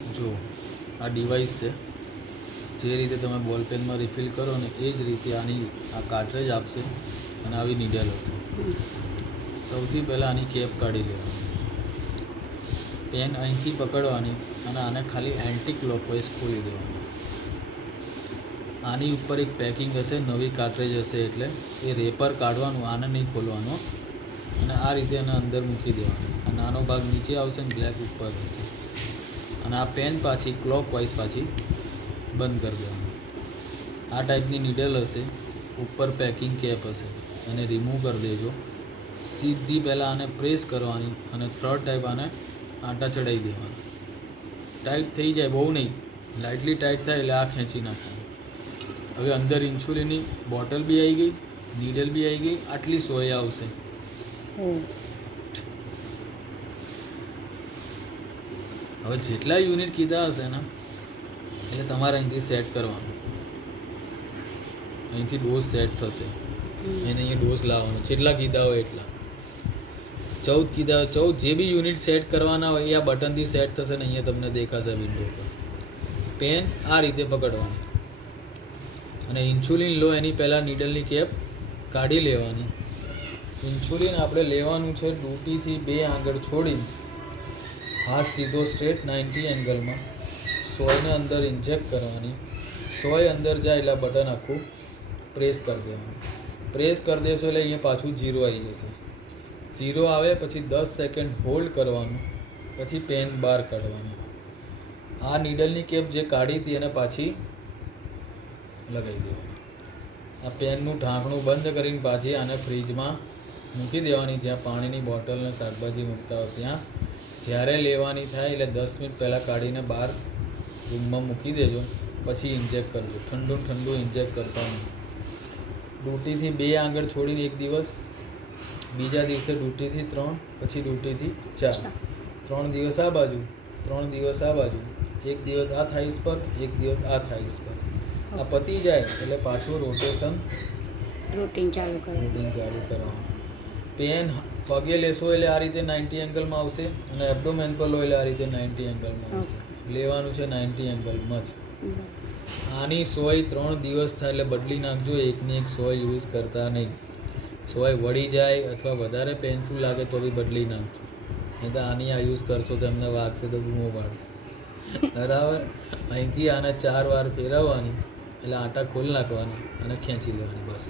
જો આ ડિવાઇસ છે, જે રીતે તમે બોલ પેનમાં રિફિલ કરો ને એ જ રીતે આની આ કાર્ટ્રેજ આપશે અને આવી નીડલ હશે. સૌથી પહેલાં આની કેપ કાઢી લેવાની, પેન અહીંથી પકડવાની અને આને ખાલી એન્ટી ક્લોકવાઇઝ ખોલી દેવાની. આની ઉપર એક પેકિંગ હશે, નવી કાર્ટ્રેજ હશે એટલે એ રેપર કાઢવાનું, આને નહીં ખોલવાનો અને આ રીતે એને અંદર મૂકી દેવાનું. આ નાનો ભાગ નીચે આવશે ને બ્લેક ઉપર હશે અને આ પેન પાછી ક્લોકવાઇઝ પાછી બંધ કરી દેવાની. આ ટાઈપની નીડલ હશે, ઉપર પેકિંગ કેપ હશે, એને રિમૂવ કરી દેજો. સીધી પહેલાં આને પ્રેસ કરવાની અને થર્ડ ટાઈપ આને આંટા ચડાવી દેવાના. ટાઈટ થઈ જાય, બહુ નહીં, લાઇટલી ટાઈટ થાય એટલે આ ખેંચી નાખવાનું. હવે અંદર ઇન્સ્યુલિનની બોટલ બી આવી ગઈ, નીડલ બી આવી ગઈ, આટલી સોય આવશે. હવે જેટલા યુનિટ કીધા હશે ને એટલે તમારે અહીંથી સેટ કરવાનું. અહીંથી ડોઝ સેટ થશે, એને અહીંયા ડોઝ લાવવાનો, જેટલા કીધા હોય એટલા. 14 કીધા હોય 14, જે બી યુનિટ સેટ કરવાના હોય એ આ બટનથી સેટ થશે ને અહીંયા તમને દેખાશે વિન્ડો પર. પેન આ રીતે પકડવાની અને ઇન્સ્યુલિન લો એની પહેલાં નીડલની કેપ કાઢી લેવાની. ઇન્સ્યુલિન આપણે લેવાનું છે ડ્યુટીથી 2 આંગળ છોડીને, હાથ સીધો સ્ટ્રેટ 90 એંગલમાં. સોયને અંદર ઇન્જેક્ટ કરવાની. સોય અંદર જાય એટલે બટન આખું પ્રેસ કરી દેવાનું. પ્રેસ કરી દેશો એટલે અહીંયા પાછું 0 આવી જશે. 0 આવે પછી 10 સેકન્ડ હોલ્ડ કરવાનું, પછી પેન બહાર કાઢવાની. આ નીડલની કેપ જે કાઢી હતી એને પાછી લગાવી દેવાની. આ પેનનું ઢાંકણું બંધ કરીને પાછી આને ફ્રીજમાં મૂકી દેવાની, જ્યાં પાણીની બોટલ ને શાકભાજી મૂકતા હોય ત્યાં. જ્યારે લેવાની થાય એટલે 10 મિનિટ પહેલાં કાઢીને બહાર રૂમમાં મૂકી દેજો, પછી ઇન્જેક્ટ કરજો. ઠંડુ ઇન્જેક્ટ કરતા નહીં. ડ્યુટીથી 2 આંગળ છોડીને એક દિવસ, બીજા દિવસે ડ્યુટીથી 3, પછી ડ્યુટીથી 4. 3 દિવસ આ બાજુ, 3 દિવસ આ બાજુ, એક દિવસ આ થાઈસ પર, એક દિવસ આ થાઈસ પર. આ પતી જાય એટલે પાછું રૂટીન ચાલુ કરવાનું. પેન પગે લેશો એટલે આ રીતે 90 એંગલમાં આવશે અને એબ્ડોમેન પર લો એટલે આ રીતે 90 એંગલમાં આવશે. લેવાનું છે 90 એંગલમાં જ. આની સોય 3 દિવસ થાય એટલે બદલી નાખજો. એકની એક સોય યુઝ કરતા નહીં. સોય વળી જાય અથવા વધારે પેઇનફુલ લાગે તો બી બદલી નાખજો, નહીં તો આની આ યુઝ કરશો તો એમને વાગશે તો બૂમો પાડશે. બરાબર. અહીંથી આને 4 વાર ફેરવવાની એટલે આંટા ખોલી નાખવાના અને ખેંચી લેવાની, બસ.